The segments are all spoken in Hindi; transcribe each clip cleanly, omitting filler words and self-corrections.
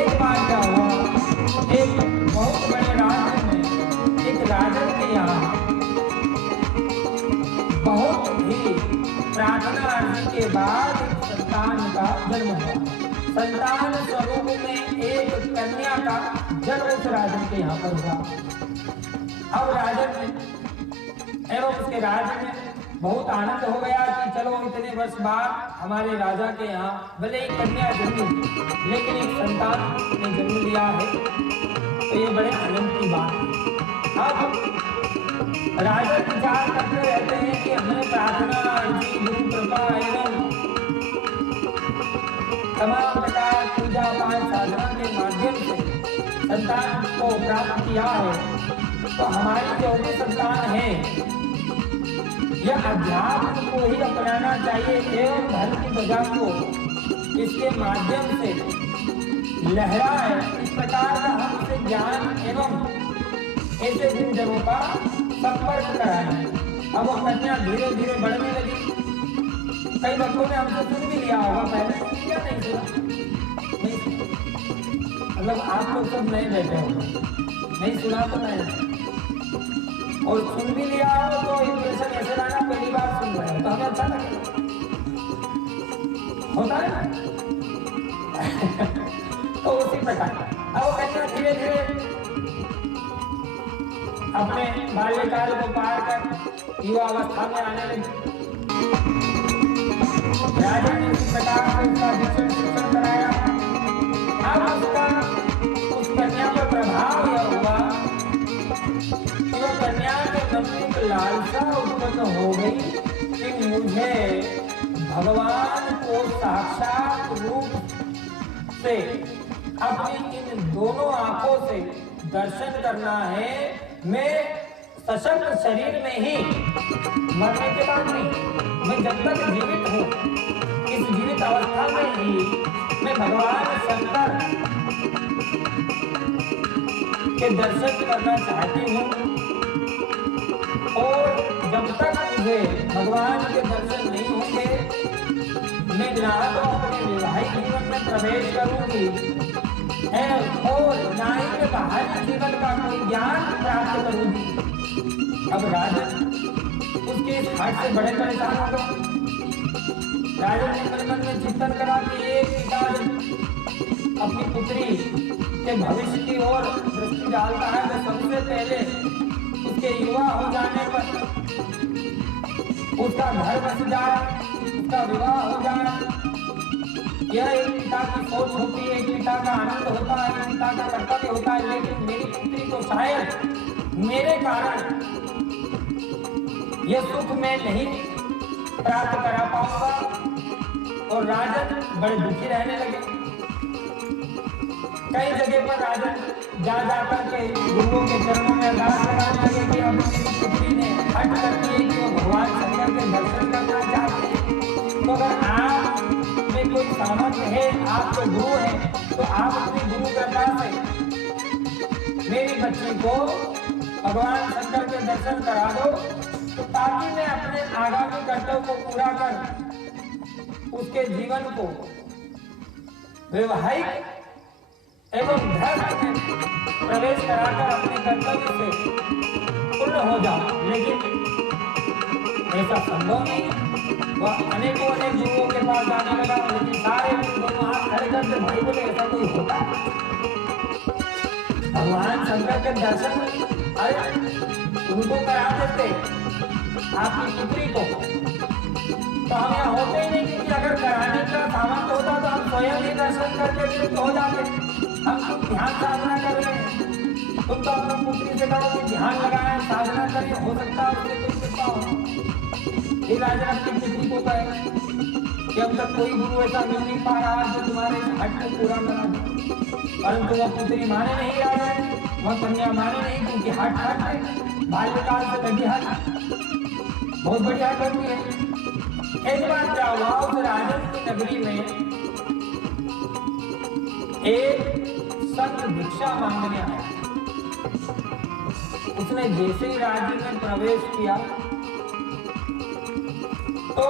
एक बार क्या हुआ, एक बहुत बड़े राज्य में एक राजा के यहाँ बहुत ही प्रार्थना अर्जी के बाद संतान का जन्म हुआ। संतान स्वरूप में एक कन्या का जन्म उस राजन के यहाँ पर हुआ। अब राजन में एवं उसके राज्य में बहुत आनंद हो गया कि चलो इतने वर्ष बाद हमारे राजा के यहाँ भले ही कन्या जन्मी लेकिन एक संतान ने जन्म लिया है, तो ये बड़े आनंद की बात है। अब राजा विचार करते रहते हैं कि हमने प्रार्थना अर्जी गुरु कृपा एवं तमाम प्रकार पूजा पाठ साधना के माध्यम से संतान को प्राप्त किया है, तो हमारी जो भी संतान है यह अध्यात्म को ही अपनाना चाहिए एवं धर्म की ध्वजा को इसके माध्यम से लहराए। इस प्रकार का हमसे ज्ञान एवं ऐसे गुरुजनों का संपर्क कराएं। अब वो कन्या धीरे धीरे बढ़ने लगी। कई बच्चों ने हमसे सुन भी लिया होगा, पहले सुन लिया नहीं सुना, नहीं मतलब आप लोग सब नए बैठे हो, नहीं सुना तो नहीं, और सुन भी लिया हो तो इंप्रेशन ऐसे लाना पहली बार सुन रहे हो तो हमें अच्छा लगेगा, होता है ना। तो उसी प्रकार अब वो कन्या धीरे धीरे अपने बाल्यकाल को पार कर युवा अवस्था में आने लगी। राजा ने इस प्रकार से उसका शिक्षण कराया। अब उसका उस कन्या पर प्रभाव यह हुआ कि वह कन्या के मन में एक लालसा उत्पन्न हो गई कि मुझे भगवान को साक्षात रूप से अपनी इन दोनों आंखों से दर्शन करना है। मैं सशक्त शरीर में ही, मरने के बाद नहीं, मैं जब तक जीवित हूँ इस जीवित अवस्था में ही मैं भगवान शंकर के दर्शन करना चाहती हूँ, और जब तक मुझे भगवान के दर्शन नहीं होंगे मैं ना तो अपने वैवाहिक जीवन में प्रवेश करूंगी और ना ही मैं बाहरी जीवन का कोई ज्ञान प्राप्त करूंगी। अब राजन उसके इस हाथ से बड़े परेशान हो गए। राजन ने मन में चिंतन करा कि एक पिता अपनी पुत्री के भविष्य की ओर दृष्टि डालता है तो सबसे पहले उसके युवा हो जाने पर उसका घर बस जाए, उसका विवाह हो जाए, यह एक पिता की सोच होती है, एक पिता का आनंद होता है, एक पिता का कर्तव्य होता है। लेकिन मेरी पुत्री को शायद मेरे कारण यह सुख मैं नहीं प्राप्त करा पाऊंगा, और राजन बड़े दुखी रहने लगे। कई जगह पर राजन जा जाकर के गुरुओं के चरणों में अरदास लगाने लगे कि अब मेरी पुत्री ने हट करती है कि वो भगवान शंकर के दर्शन करना चाहती है, तो अगर आप में कोई सामर्थ्य है, आप तो गुरु हैं, तो आप अपनी गुरु कृपा से मेरी बच्ची को भगवान शंकर के दर्शन करा दो, तो ताकि मैं अपने आगामी कर्तव्य को पूरा कर उसके जीवन को वैवाहिक एवं धर्म में प्रवेश कराकर अपने कर्तव्य से पूर्ण हो जाओ। लेकिन ऐसा संभव नहीं। वह अनेकों अनेक गुरुओं के पास जाने लगा, लेकिन सारे दोनों हाथ खड़े करते भाई बोले ऐसा कोई होता है भगवान शंकर के दर्शन? अरे उनको करा देते आपकी पुत्री को, तो हम यहाँ होते ही नहीं, क्योंकि अगर कराने का सामर्थ्य होता तो हम स्वयं ही दर्शन करके तृप्त हो जाते। हम तुम ध्यान साधना कर रहे हैं, तुम तो अपनी पुत्री से कहो कि ध्यान लगाएं, साधना करें, हो सकता है उससे कोई कृपा हो। फिर राजा अपनी पुत्री को कहे कि अब तक कोई गुरु ऐसा मिल नहीं पा रहा जो तुम्हारे हट को पूरा करा दे, परंतु वह पुत्री माने नहीं राजा, वह कन्या माने नहीं, क्योंकि हट है, बाल्यकाल से लगी हट बहुत बढ़िया करती है। एक बार क्या हुआ, उस राजन की नगरी में एक संत भिक्षा मांगने आया। उसने जैसे ही राज्य में प्रवेश किया तो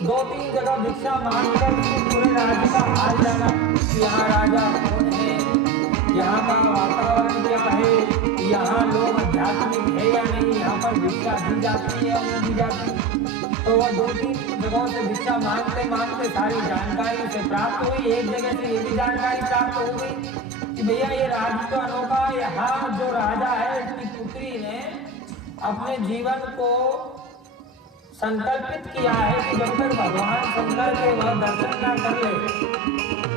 2-3 जगह भिक्षा मांगकर पूरे राज्य का हाल जाना कि यहाँ राजा कौन है, यहाँ का वातावरण क्या है, यहाँ लोग आध्यात्मिक है या नहीं, यहाँ पर भिक्षा दी जाती है या नहीं दी जाती। तो वह 2-3 जगहों से भिक्षा मांगते मांगते सारी जानकारी उसे प्राप्त हुई। एक जगह से ये भी जानकारी प्राप्त हो गई कि भैया ये राज्य तो अनोखा, यहाँ जो राजा है उसकी पुत्री ने अपने जीवन को संकल्पित किया है कि जब तक भगवान शंकर के वह दर्शन ना कर ले,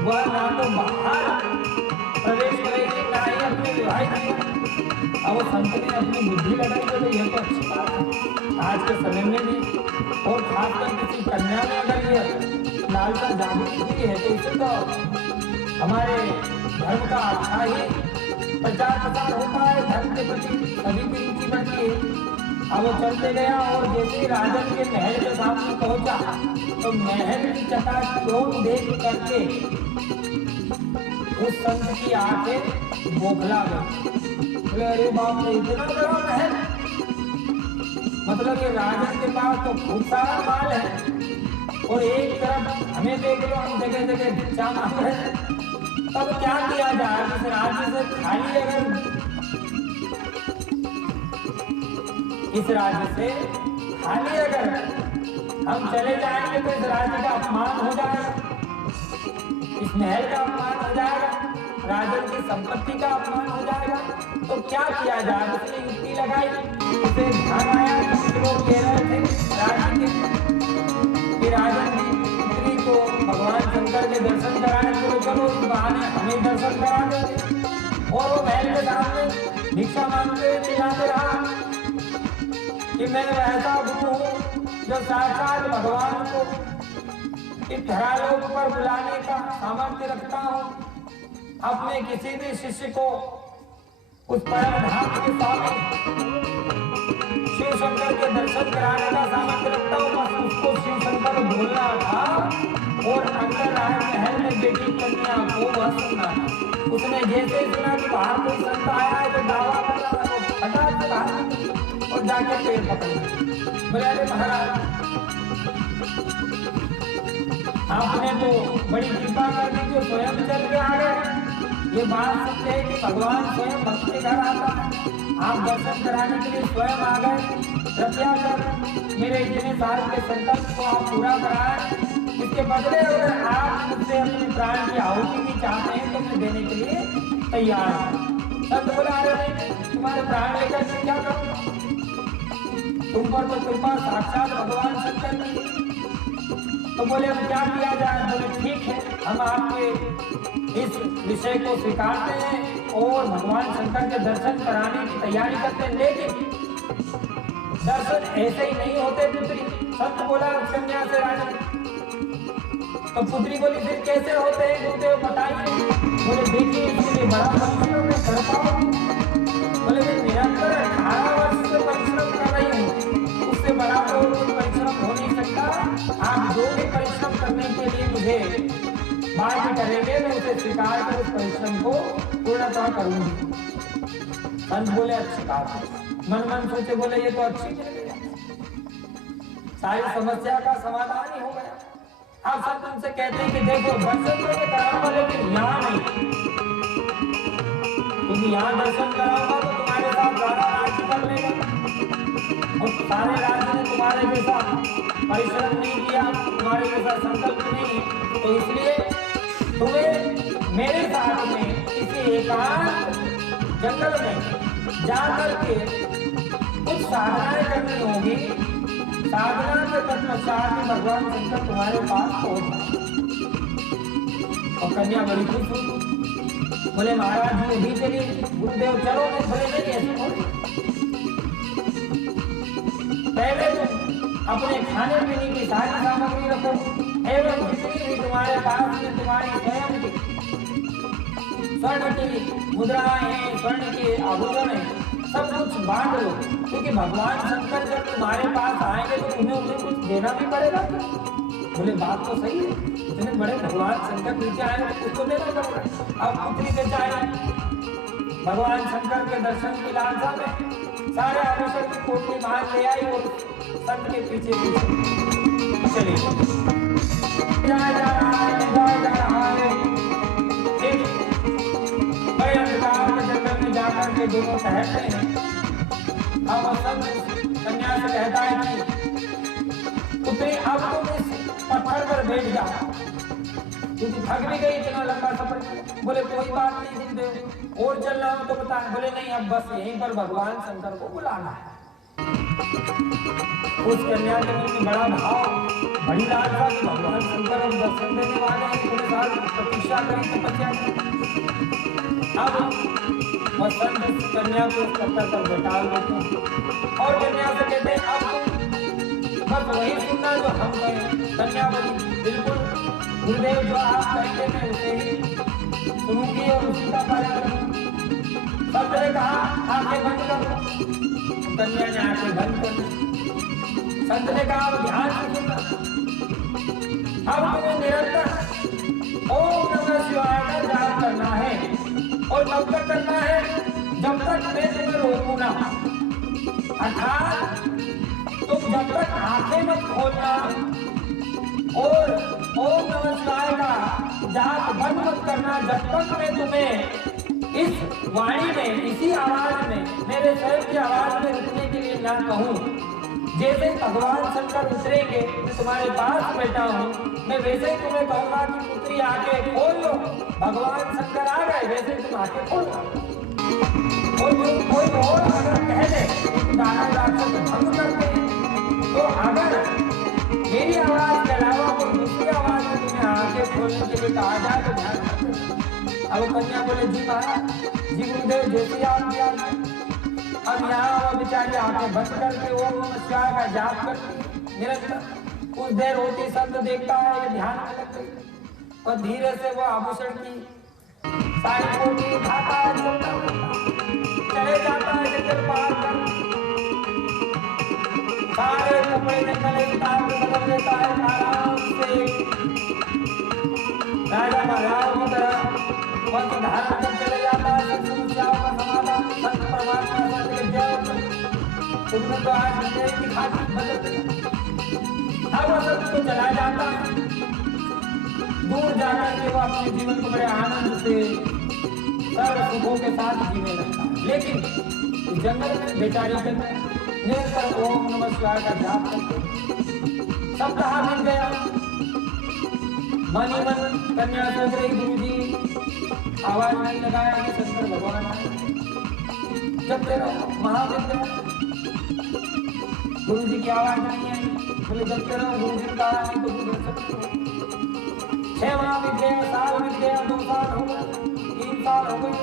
वह ना तो बाहर प्रवेश करेगी ना ही अपने विवाहित जीवन। अब वो संत ने अपनी बुद्धि लगाई तो यह तो अच्छी बात है आज के समय में भी, और खासकर किसी कन्या में अगर ये लालसा जागृत हुई है तो इससे तो हमारे धर्म का अच्छा ही प्रचार प्रसार होता है, धर्म के प्रति सभी की रुचि बढ़ती है। अब वो चलते गया और जैसे ही राजन के महल के सामने पहुंचा तो महल की चकाचौंध देख करके उस संत की आंखें बौखला गई। बोले अरे बाप रे, इतना बड़ा महल, मतलब ये राजन के पास तो खूब सारा माल है और एक तरफ हमें देख लो हम जगह जगह भिक्षा मांग रहे हैं। तब क्या किया जाए, इस राज्य से खाली अगर इस राज्य से खाली अगर हम चले जाएंगे तो इस राज्य का अपमान हो जाएगा, इस महल का अपमान हो जाएगा, राजन की संपत्ति का अपमान हो जाएगा। तो क्या किया जाए, उसने युक्ति लगाई। उसे ध्यान आया कि लोग कह रहे थे राज्य के राजन की पुत्री को भगवान शंकर के दर्शन कराने, तो चलो इस बहाने हमें दर्शन करा देंगे। और वो महल के सामने भिक्षा मांगते हुए चिल्लाते रहा कि मैं ऐसा गुरु हूँ जो साक्षात भगवान को इस धरालोक पर बुलाने का सामर्थ्य रखता हूँ। अपने किसी भी शिष्य को उस परम धाम के स्वामी शिव शंकर के दर्शन कराने का सामर्थ्य रखता हूँ। बस उसको शिव शंकर बोलना था और अंदर राजमहल में बेटी कन्या को वह सुनना था। उसने जैसे सुना कि बाहर कोई संत आया है तो दावा कर रहा है, फटाक से बाहर और जाके पेड़ पकड़े। बोले अरे महाराज, आपने तो बड़ी कृपा कर दी जो स्वयं चल के आ गए। ये बात सत्य है कि भगवान स्वयं भक्त के घर आता है, आप दर्शन कराने के लिए स्वयं आ गए। कृपया कर मेरे इतने साल के संकल्प को आप पूरा कराएं। इसके बदले अगर आप मुझसे अपने प्राण की आहुति भी चाहते हैं तो मैं देने के लिए तैयार हूँ। संत बोला अरे नहीं, तुम्हारे प्राण लेकर मैं क्या करूँगा, तुम पर तो कृपा साक्षात भगवान शंकर की। तो बोले अब क्या किया जाए। बोले ठीक है, हम आपके इस विषय को स्वीकारते हैं और भगवान शंकर के दर्शन कराने की तैयारी करते हैं, लेकिन दर्शन ऐसे ही नहीं होते पुत्री। संत बोला कन्या से राजन। तो पुत्री बोली फिर कैसे होते हैं गुरुदेव बताइए। बोले देखिए इसके लिए बड़ा परिश्रम मैं करता हूँ। बोले मैं निरंतर 18 वर्ष से परिश्रम कर रही हूँ, उससे बड़ा तो परिश्रम हो नहीं सकता। आप जो भी परिश्रम करने के लिए मुझे बात करेंगे मैं उसे स्वीकार कर उस परिश्रम को पूर्णतः करूंगी। संत बोले अच्छी बात है। मन मन सोचे, बोले ये तो अच्छी है, सारी समस्या का समाधान ही हो गया। आप संत उनसे कहते हैं कि देखो दर्शन तो मैं कराऊंगा लेकिन यहाँ नहीं, क्योंकि यहाँ दर्शन कराऊंगा तो तुम्हारे साथ सारा राज्य कर लेगा और सारे राज्य ने तुम्हारे जैसा परिश्रम नहीं किया, तुम्हारे जैसा संकल्प नहीं, तो इसलिए तुम्हें मेरे साथ में किसी एकांत जंगल में जाकर के कुछ साधनाएं करनी होगी। साधना के पश्चात ही भगवान शंकर तुम्हारे पास पहुंचा। और कन्या बड़ी खुश हुई। बोले महाराज जी अभी चलिए, गुरुदेव चलो। नहीं बोले नहीं ऐसे थोड़ी, पहले तुम अपने खाने पीने की सारी सामग्री रखो एवं जितनी भी तुम्हारे पास में तुम्हारी स्वयं की स्वर्ण की मुद्राएं हैं, स्वर्ण के आभूषण हैं, सब कुछ बांट लो, क्योंकि भगवान शंकर जब तुम्हारे पास आएंगे तो तुम्हें उन्हें कुछ देना भी पड़ेगा। बोले बात तो सही है, इतने बड़े भगवान शंकर नीचे आएंगे तो कुछ तो देना पड़ेगा। अब पुत्री के चाहे भगवान शंकर के दर्शन की लालसा में सारे आभूषण की कोठी बाहर ले आई और संत के पीछे पीछे चलिए जाए जा रहा है, जाए जा रहा है। एक बड़े अंधकार के जंगल में जाकर के दोनों ठहरते हैं। अब वसंत कन्या से कहता है कि पुत्री अब तुम इस पत्थर पर बैठ जाओ, क्योंकि थक भी गई इतना लंबा सफर। बोले कोई बात नहीं गुरुदेव, और चलना हो तो बता। बोले नहीं, अब बस यहीं पर भगवान शंकर को बुलाना है। उस कन्या के मन में बड़ा भाव, बड़ी लालसा कि भगवान शंकर अब दर्शन देने वाले हैं, थोड़े साल प्रतीक्षा करें, तपस्या करें। अब वसंत कन्या को पत्थर पर बैठा देते हैं और कन्या से कहते हैं अब बस वही सुनना जो हम कहें। कन्या बोली बिल्कुल गुरुदेव, जो आप कहते हैं उसे ही सुनूंगी और उसी का पालन करूंगी। संत ने कहा आंखें बंद कर दो। कन्या ने आंखें बंद कर दी। संत ने कहा अब ध्यान से सुनना, अब तुम्हें निरंतर ओम नमः शिवाय का जाप करना है और तब तक करना है जब तक मैं तुम्हें रोकूं ना। अर्थात तुम जब तक आंखें मत खोलना और ओम नमः शिवाय का जाप बंद मत करना जब तक मैं तुम्हें इस वाणी में, इसी आवाज में, मेरे स्वयं की आवाज में रुकने के लिए ना कहूं। जैसे भगवान शंकर उतरेंगे, मैं तुम्हारे पास बैठा हूं, मैं वैसे ही तुम्हें कहूंगा कि पुत्री आके खोल लो, भगवान शंकर आ गए, वैसे तुम आके खोल लो। कोई और अगर कह दे गाना राक्षस भंग करते हैं, तो अगर मेरी आवाज के अलावा कोई दूसरी आवाज में तुम्हें आंखें खोलने के लिए कहा जाए तो ध्यान रखते। अब कन्या बोले जी महाराज, जी गुरुदेव, जैसे आप दिया। अब यहाँ बेचारी आंखें बंद करके ओम नमः शिवाय का जाप करती निरंतर। कुछ देर होती संत देखता है ये ध्यान में लग गई और धीरे से वो आभूषण की सारी कोटी उठाता है, चले जाता है जंगल पार कर, सारे कपड़े जंगल उतार के बदल देता है आराम से राजा महाराज की तरह वह धारण कर चले जाता है। समस्याओं का समाधान संत परमात्मा से लग जाए। तुमने तो आज मेरी खातिर बदल दिया। अब वसंत तो चला जाता है, दूर जाकर के वो अपने जीवन को बड़े आनंद से सर्व सुखों के साथ जीने लगता है। लेकिन जंगल में बेचारी निरंतर ओम नमः शिवाय का जाप करते। सप्ताह बीत गया, मन ही मन कन्या सोच रही गुरु जी आवाज नहीं लगाया कि शंकर भगवान आए। जब तेरा महाविद्या गुरु जी की आवाज नहीं आई, बोले जब तेरा गुरु जी का आवाज नहीं तो गुरु सकते। 6 माह बीत गया, साल बीत गया, 2 साल हो गए, 3 साल हो गए।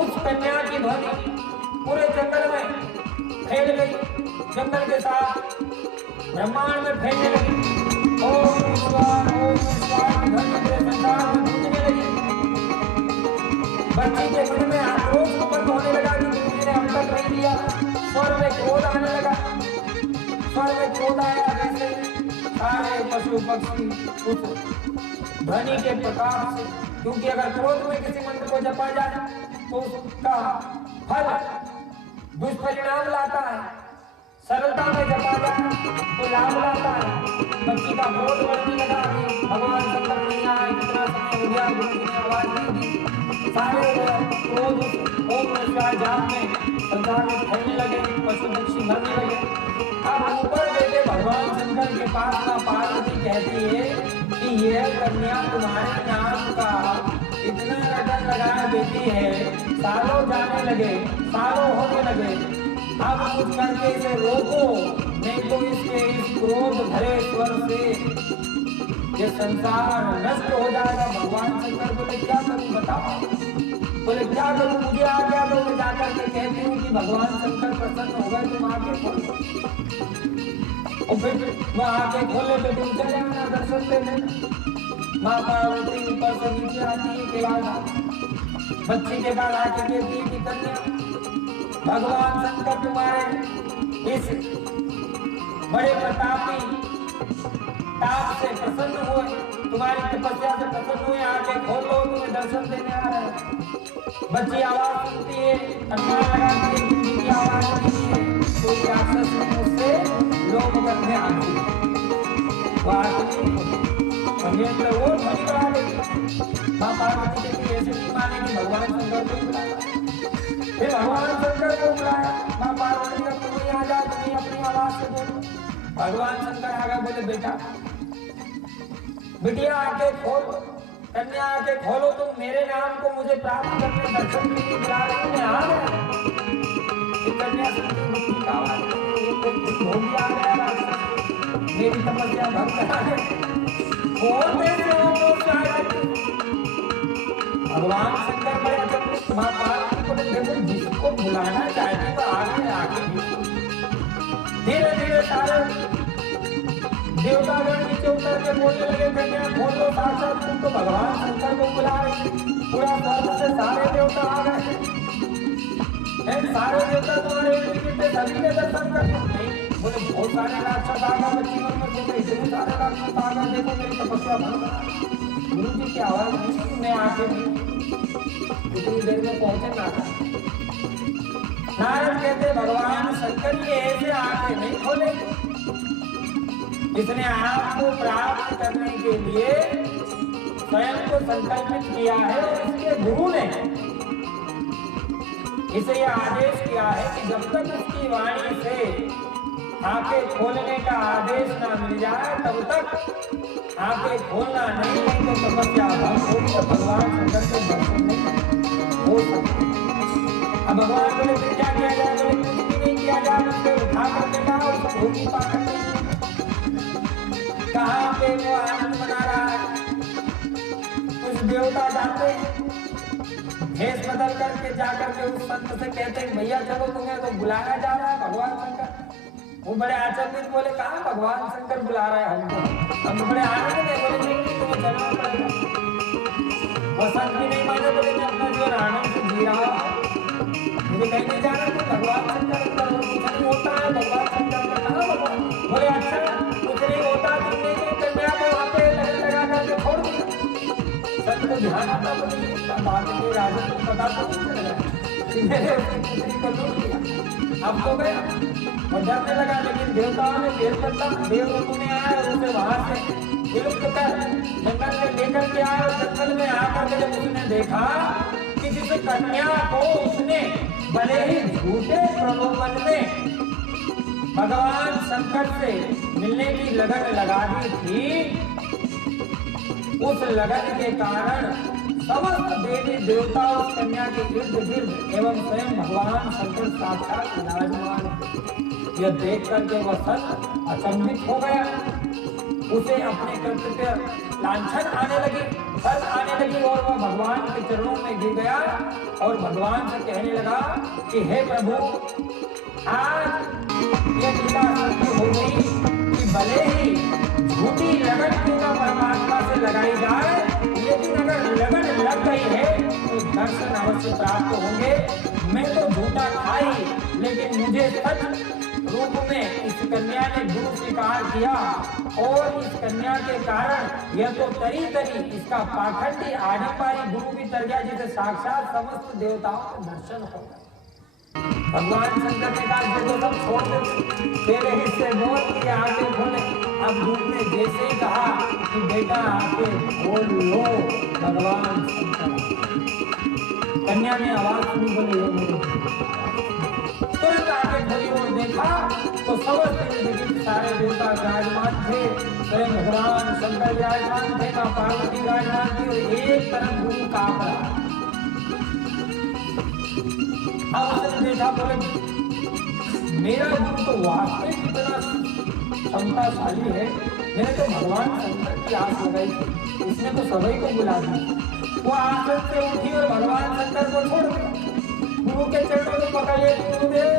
उस कन्या की ध्वनि पूरे जंगल में फैल गई, जंगल के साथ ब्रह्मांड में फैलने लगी। ओम शिवाय की ध्वनि पूरे संसार में गूंजने लगी। बच्ची के मन में आक्रोश उत्पन्न होने लगा कि गुरु जी ने अब तक नहीं दिया। स्वर में क्रोध आने लगा, स्वर में क्रोध आया। वैसे सारे पशु पक्षी उस ध्वनि के प्रकाश से, क्योंकि अगर क्रोध में किसी मंत्र को जपा जाए तो उसका फल दुष्परिणाम लाता है, सरलता में जपा जाए तो लाभ लाता है। बच्ची का क्रोध बढ़ने लगा कि भगवान शंकर नहीं आए, कितना समय हो गया, गुरु जी ने आवाज नहीं दी। सारे क्रोध ओम नमः शिवाय जाप में संसार में फैलने लगे, पशु पक्षी मरने लगे। अब ऊपर बैठे भगवान शंकर के पास ना पार्वती कहती है कि यह कन्या तुम्हारे नाम का इतना रटन लगाए बेटी है, सालों जाने लगे, सालों होने लगे। अब कुछ करके इसे रोको, नहीं तो इसके इस क्रोध भरे स्वर से ये संसार नष्ट हो जाएगा। भगवान शंकर बोले क्या करूं बताओ। बोले क्या करूं, मुझे आ गया तो मैं जाकर के कहती हूँ कि भगवान शंकर प्रसन्न हो गए, तुम आके खोलो। और फिर वह आके खोले तो तुम चले आना दर्शन देने। माँ पार्वती ऊपर से नीचे आती है के बाद बच्ची के बाद आके कहती है कि कन्या भगवान शंकर तुम्हारे इस बड़े प्रतापी ताप से प्रसन्न हुए, तुम्हारी तपस्या से प्रसन्न हुए, आके खोलो, तुम्हें दर्शन देने आ रहे हैं। बच्ची आवाज सुनती है, अनुमान लगाती है गुरु जी की आवाज नहीं है, कोई राक्षस ने मुझसे व्योम करने आती वो आती पंजेंद्र वो ध्वनि बढ़ा देगी। माँ पार्वती देवी ऐसे नहीं मानेगी, भगवान शंकर को बुलाया। फिर भगवान शंकर को बुलाया, माँ पार्वती का तुम ही आ जाओ, तुम ही अपनी आवाज से बोलो। भगवान शंकर आ गए, बोले बेटा बिटिया आके खोलो, कन्या आके खोलो, तुम मेरे नाम को मुझे प्राप्त करने दर्शन के लिए बुला रहे हो, मैं आ गया। कन्या सुनती का आवाज भोगी आ गया, मेरी तपस्या भंग करा दे। भगवान शंकर बड़े अचंभित, मां पार्वती को देखो जिसको बुलाना चाहती तो आगे आगे धीरे धीरे सारे देवतागण नीचे उतर के बोलने लगे, कन्या खोल लो, साक्षात तुम तो भगवान शंकर को बुला रही। पूरा स्वर्ग से सारे देवता आ गए, सारे देवता तुम्हारे सभी के दर्शन करते नहीं। बोले बहुत सारे राक्षस आ गए, बच्ची मन में सोचे इतने सारे राक्षस आ गए, देखो मेरी तपस्या भंग करा। गुरु जी की आवाज नहीं, मैं आके इतनी देर में पहुंचे ना। नारद कहते भगवान शंकर ये ऐसे आके नहीं खोलेंगे, इसने आपको प्राप्त करने के लिए स्वयं को संकल्पित किया है और इसके गुरु ने इसे यह आदेश किया है कि जब तक उसकी वाणी से आंखें खोलने का आदेश ना मिल जाए तब तक आंखें खोलना नहीं, तो तपस्या भंग होगी, तो भगवान शंकर के दर्शन नहीं हो सकते। अब भगवान बोले फिर क्या किया जाए, बोले कुछ भी नहीं किया जाए, उससे उठा कर देना और भोगी पाकर कहाँ पे वो आनंद मना रहा है। कुछ देवता जाते हैं भेष बदल करके जाकर के उस संत से कहते हैं भैया चलो तुम्हें तो बुलाया जा रहा है भगवान शंकर। वो बड़े आचंबित बोले कहाँ भगवान शंकर बुला रहा है हमको, हम बड़े आनंद में बोले नहीं तुम्हें चलना पड़ेगा। वो संत भी नहीं माने, बोले मैं अपना जीवन आनंद से जी रहा हूँ, मुझे कहीं नहीं जाना, तो भगवान शंकर कुछ नहीं होता है, भगवान शंकर का कहाँ भगवान। बोले अच्छा कुछ नहीं होता, तुमने जो कन्या को वहाँ पे लगा करके छोड़ दिया। संत को ध्यान आता बोले बात के राजा को पता तो नहीं चलेगा, मैंने उसकी पुत्री को लूट लिया, अब तो गया और डरने लगा। लेकिन देवताओं ने देव रूप में आया और उसे वहां से विलुप्त कर जंगल में लेकर के आया। और जंगल में आकर के जब उसने देखा कि जिस कन्या को उसने भले ही झूठे प्रलोभन में भगवान शंकर से मिलने की लगन लगा दी थी, उस लगन के कारण समस्त देवी देवता उस कन्या के इर्द गिर्द एवं स्वयं भगवान शंकर साक्षात विराजमान। यह देख करके वह संत अचंभित हो गया, उसे अपने कर्तव्य लांछन आने लगी, शर्म आने लगी और वह भगवान के चरणों में गिर गया और भगवान से कहने लगा कि हे प्रभु आज ये लीला सत्य हो गई कि भले ही झूठी लगन क्यों न परमात्मा से लगाई जाए, लेकिन अगर लगन लग गई है तो दर्शन अवश्य प्राप्त होंगे। मैं तो झूठा खाई, लेकिन मुझे सच रूप में इस कन्या ने गुरु स्वीकार किया और इस कन्या के कारण यह तो तरी तरी इसका पाखंडी आडंबरी गुरु भी तर गया, जिसे साक्षात समस्त देवताओं का दर्शन हो गया। भगवान शंकर ने कहा देखो सब छोड़ दे, तेरे हिस्से बोल के आगे खोले। अब गुरु ने जैसे ही कहा कि बेटा आके बोल लो भगवान शंकर, कन्या ने आवाज सुनी, बोले तुरंत आगे खोली और देखा तो समस्त सारे देवता विराजमान थे, स्वयं भगवान शंकर विराजमान थे, मां पार्वती विराजमान थी और एक तरफ गुरु कांप रहा। अब उसने देखा, बोले मेरा गुरु तो वास्तविक इतना क्षमताशाली है, मैंने तो भगवान शंकर की आस लगाई थी, उसने तो सभी को बुला दिया। वो आसन से उठी और भगवान शंकर को छोड़ दिया, गुरु के चरणों में पकड़ लिया। गुरुदेव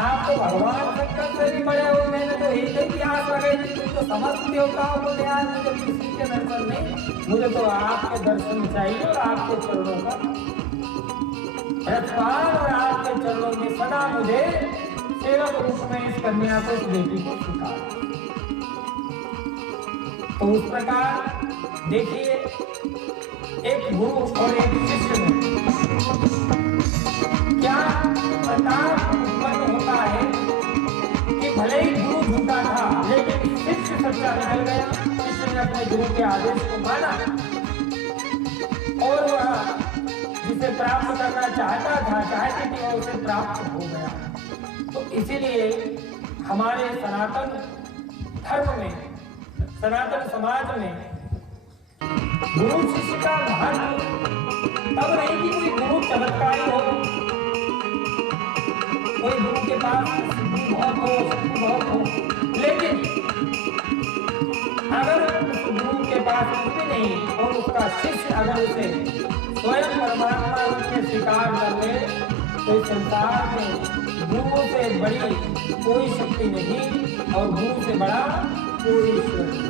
आप तो भगवान शंकर से भी बड़े हो, मैंने तो हृदय की आस लगाई थी, तुम तो समस्त देवताओं को दे आज मुझे किसी के दर्शन नहीं, मुझे तो आपके दर्शन चाहिए और आपके चरणों का रखवाल और आपके चरणों में सदा मुझे सेवक रूप में इस कन्या को, इस बेटी को स्वीकार। तो उस प्रकार देखिए एक गुरु और एक शिष्य में क्या प्रताप उत्पन्न होता है कि भले ही गुरु शिष्य निकल गया, शिष्य ने अपने गुरु के आदेश को माना और वह जिसे प्राप्त करना चाहता था, चाहती थी, वह उसे प्राप्त हो गया। तो इसीलिए हमारे सनातन धर्म में, सनातन समाज में गुरु शिष्य का महत्व तब नहीं कि कोई गुरु चमत्कारी हो, कोई गुरु के पास सिद्धि बहुत हो, शक्ति बहुत हो, लेकिन अगर उस गुरु के पास कुछ भी नहीं और उसका शिष्य अगर उसे स्वयं परमात्मा रूप में स्वीकार कर ले, तो इस संसार में गुरु से बड़ी कोई शक्ति नहीं और गुरु से बड़ा कोई ईश्वर नहीं।